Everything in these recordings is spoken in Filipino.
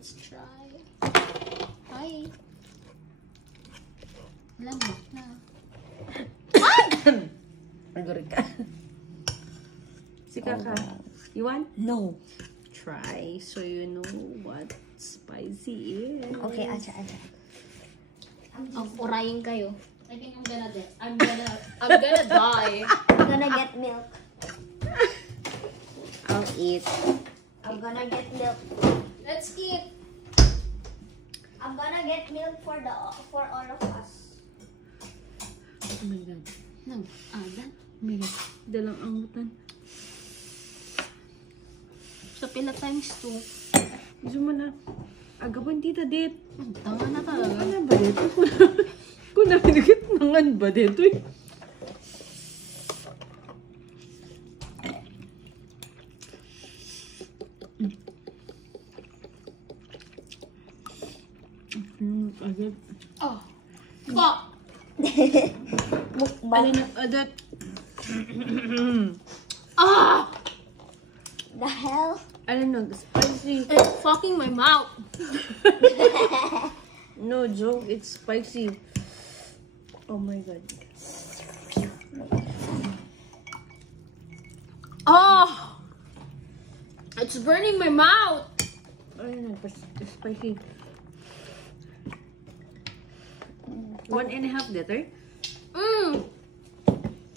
Let's try. Hi. Lamok na. Agori ka. Si Kaka. You want? No. Try so you know what spicy is. Okay, acha. Urayin kayo. I think I'm gonna die. I'm gonna die. I'm gonna get milk. I'll eat. I'm gonna get milk. Let's eat. I'm gonna get milk for all of us. Oh my God. Nag-adan. Oh my God. Dalang angutan. So, pila times 2. Gusto mo na. Agapan tita dit. Tanga na talaga. Ano ba dito? Kung nakinagit nangan ba dito eh? Agad. Oh. Fuck! Mukbang. Alin ang adat? Ah! The hell? Alin ang spicy? It's fucking my mouth. No joke, it's spicy. Oh my God. Oh! It's burning my mouth. Alin ang spicy? 1.5 liter?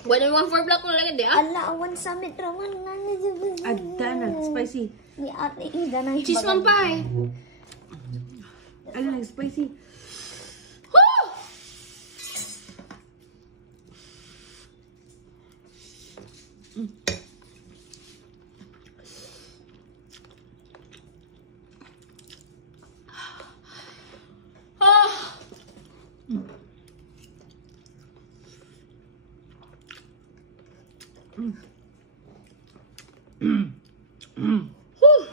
1.14 black na lang di ah. Ala, awan samit raman na Adda na, spicy. Ni ate Ida na Cheese man pa eh. Alin ang spicy? Woo! Ah! Whew.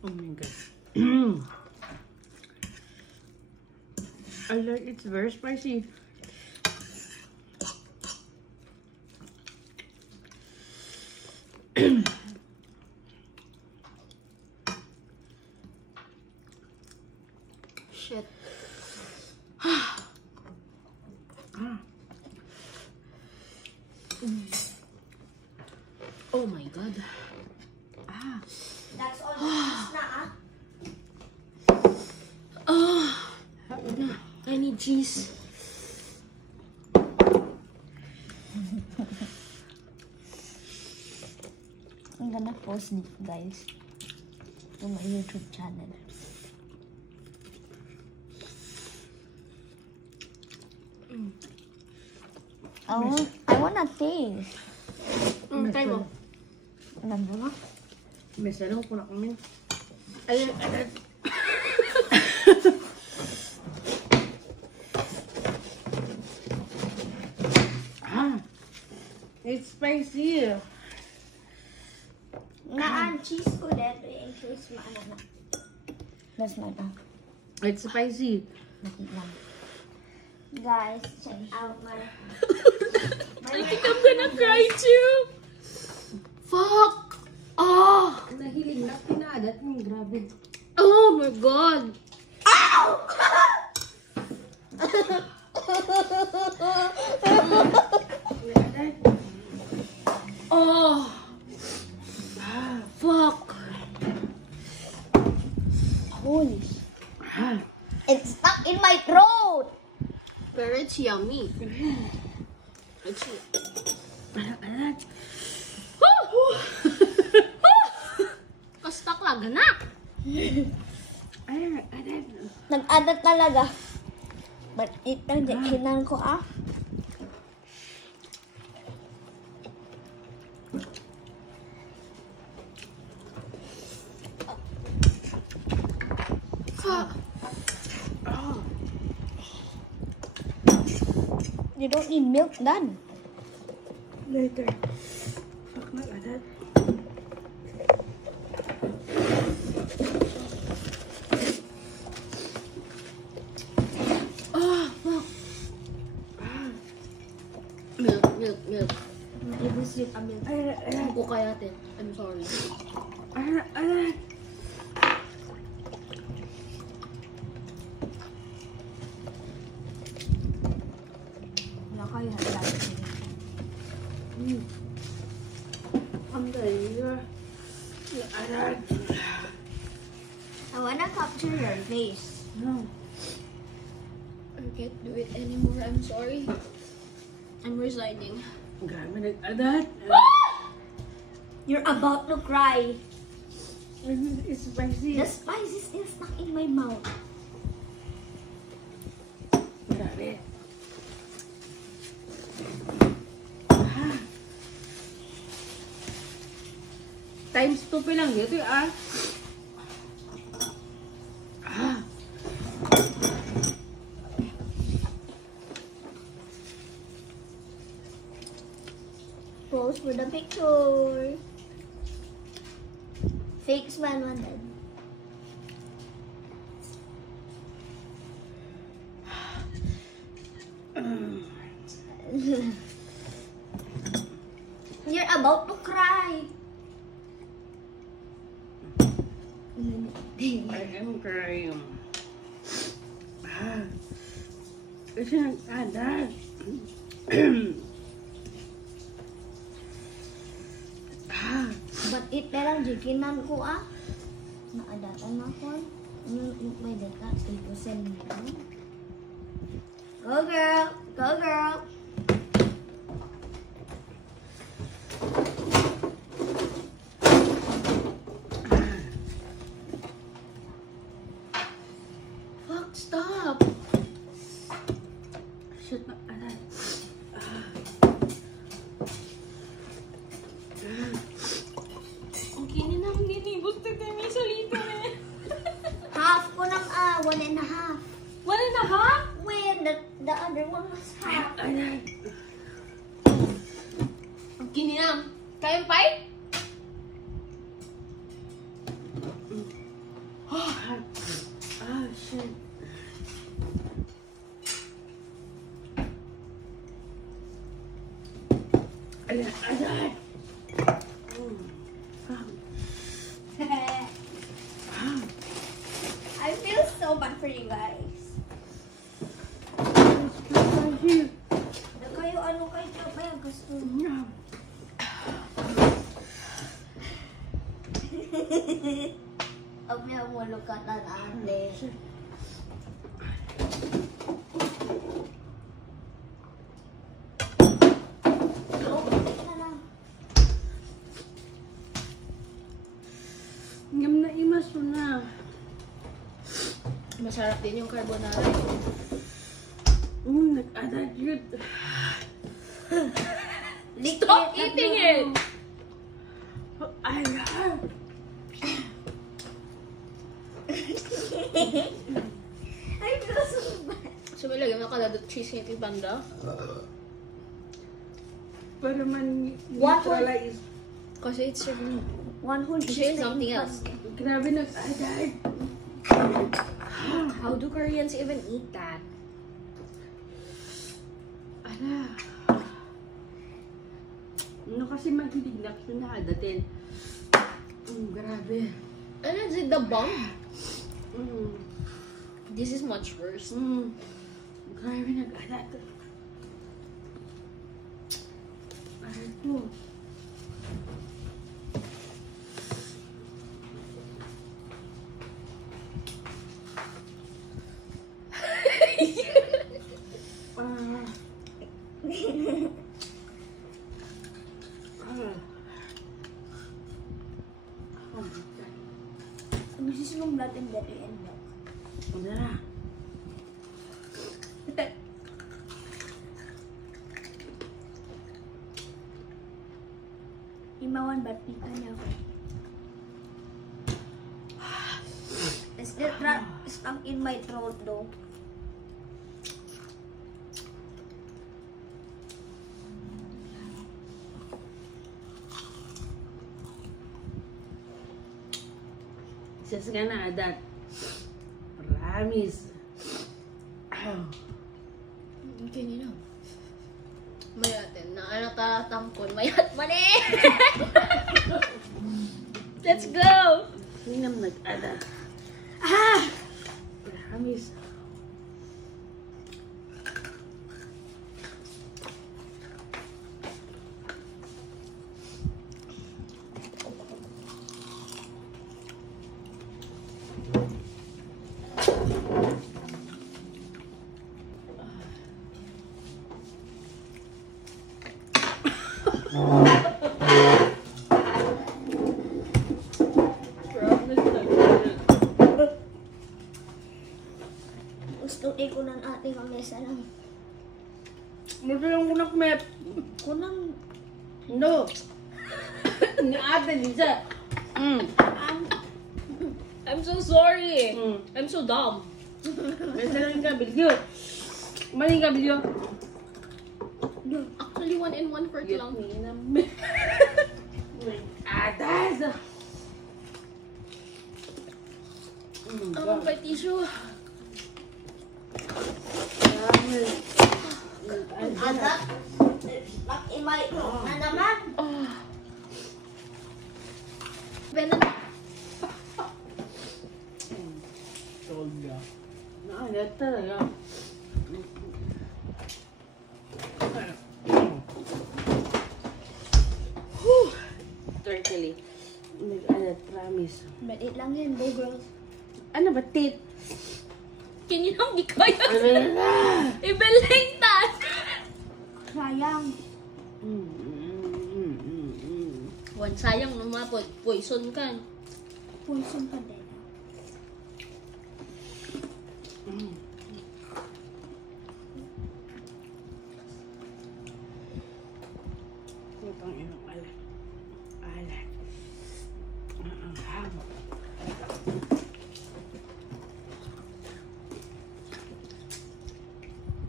Oh my God. I like it's very spicy. Shit. Oh my God. Ah. That's all cheese na ah. Oh, I need cheese. I'm gonna post this guys to my YouTube channel. I wanna taste. Try mo. Alam mo? May sarang po na kami. Alin, alin. It's spicy. Naan cheese ko dito in case maana na. That's my na. It's spicy. Guys, check out my I think I'm gonna cry too. Fuck. Oh. Nahilig na pinadat ng grabe. Oh my God. Oh. Fuck. holy. It's stuck in my throat. Pero it's yummy. It's Kastak lang na. Nag-adat talaga. But ito, kinan ko ah. You don't need milk done. Later. Fuck my adat. Milk. Ibus yung milk. Hindi ko kaya, te. I'm sorry. I'm there. I wanna capture your face. No. I can't do it anymore. I'm sorry. I'm resigning. Grabe nag-adat. You're about to cry. It's spicy. The spice is still stuck in my mouth. Grabe. Times 2 pa lang dito ah. Pose for the picture. Fake smile wanted. You're about to cry. I am crying. Kasi nag-adat. But it lang jikinan ko ah. Naadatan ako. Yung may data, 8% nila. Go girl! Go girl! Fuck, stop! Shit, nag-adat. Ang kinin na ninibot na kami sa lito eh. Half ko ng 1.5. 1.5? When the other one was half. Adat. Ang kinin na. Kayang fight? Shit. Ayan, adat. I feel so bad for you guys. Na kayo ano kayo kaya gusto. Abi mo lukatan ate. Ngam na imaso na. Masarap din yung carbonara. Nag-adat yun. Stop eating it! Ayan. I feel so bad. So may lagyan mo kadadot cheese yung banda? Para man What neutralize. Kasi it's serving. One whole Say something else. Grabe nag-adat. How do Koreans even eat that? Ala. Ano kasi mahilig na kasi nakadatin. Grabe. And is it the bomb? Mm. This is much worse. Grabe nag-adat. Aray ko. This is yung blood and butter and milk. Ano na? Imawan ba't di ka niya ako? It's still stuck in my throat though. Siyas nga na adat. Promise. Okay, nino. Mayatin na anak tatangkon. Mayat mani! Let's go! Ninam nag-adat. Promise. ate kami sa lang. Madalang ko na kumep. Kunang No. Ni ate din siya. I'm so sorry. Mm. I'm so dumb. Madalang ka bilyo. Maling ka bilyo. Actually, 1 and 1 quart lang. Adas. Ang pa tissue. anak. Mag-imay ko na naman. Venom. Solda. Naalat talaga. Turkey. Nag-alat, promise. Balit lang yan, bo girls. Ano ba, tit? Kininang di kaya. Ano na? Ibeling tas. Sayang. Wan, sayang naman po. Poison ka. Poison pa din. Putang inang alat. Alat. Ang hamo.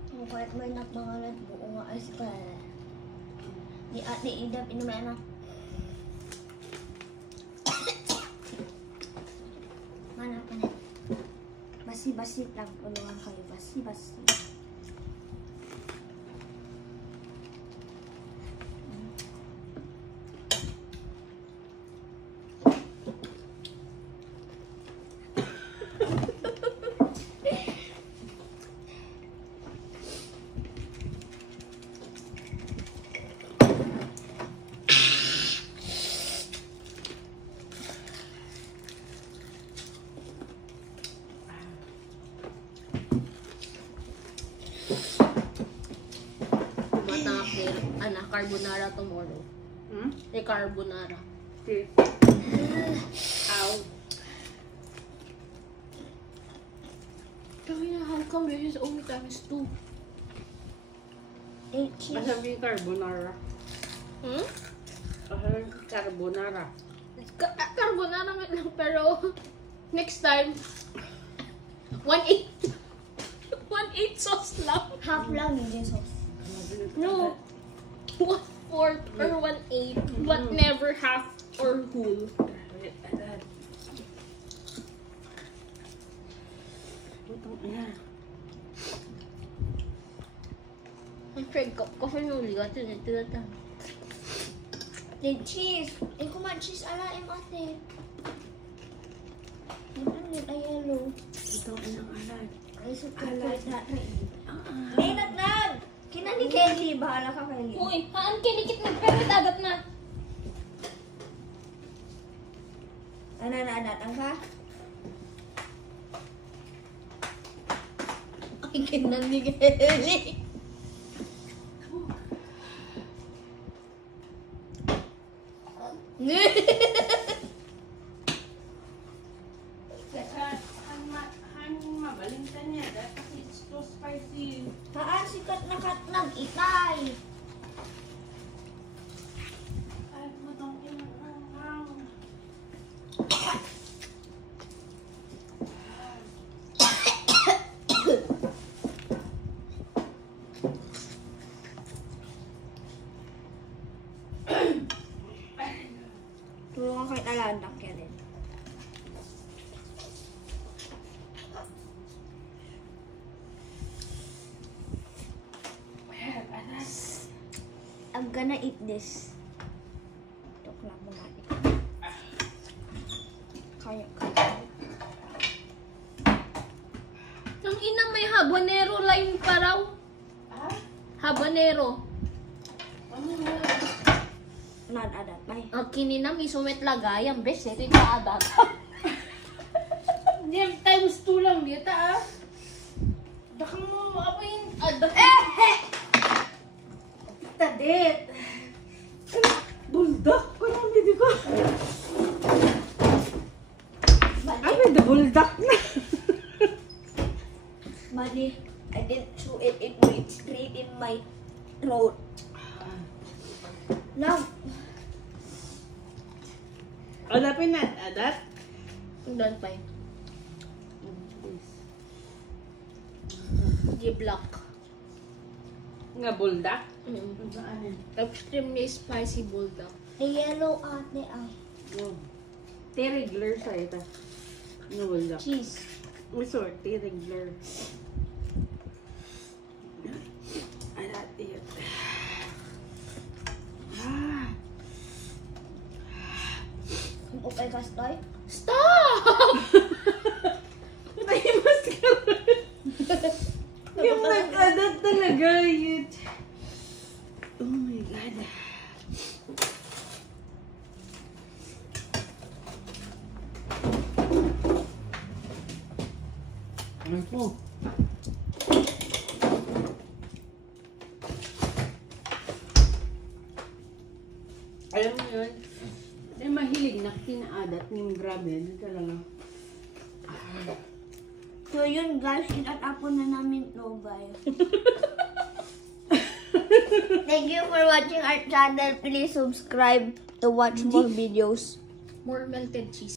Kung kahit may nagpangalan, buo nga ay sa Di ate idap inom na anak. Mana pa na. Basi-basi lang. Ulungan kayo. Basi-basi. Tumatangak ni carbonara tomorrow. Carbonara. Tit. Ow. Kaya how come this is only times 2? 8 cheese. Masabi yung carbonara. Carbonara. Carbonara nga lang, pero next time, 1/8. 1/8 sauce lang. Half lang yung sauce. No. 1/4 or 1/8, but never half or whole. Putang ina. Ang trade cup ko for no ligat yun. Ito na ta. The cheese. Eh, kumain cheese ala im ate. Ano yun ay yellow. Putang inang alat. Ay, so kahit na rin. Linat lang! Kina ni Kelly. Bahala ka, Kelly. Uy, haan kinikit nagperit agat na. Anatan ka? Ay, kina ni Kelly. Mabalintan niya. Kasi it's too spicy. Haan, sikat na katnag. Itay. Ay, putang inang. Tulungan kayo talandak yan din. I'm gonna eat this. Tok lang mo natin. Kaya. Ang ina may habanero lime pa raw. Habanero. Nadadat. May. Ang kininam isumet lagay ang best ito yung kaadat. Hindi, times 2 lang dito Dakang mo apa yung adak. Tadit. Buldak ko lang dito ko. Mali. Ay, may buldak na. Mali. I didn't Adapin na. Adat. Doon pa yun. G-block. Nga buldak. Mm. Extremely spicy bulldog. The yellow ate ay Regular sa ito. Nga buldak. cheese. Resort, regular. Adat yun. Okay, kastoy? Stop! Naimas ka ba? Yung nag-adat talaga yun. Oh my God. Ano po? Alam mo yun, ay mahilig na kinaadat ng grabe. Ano talaga? So yun guys, itatapon na namin Nobay. Thank you for watching our channel. Please subscribe to watch more videos. More melted cheese.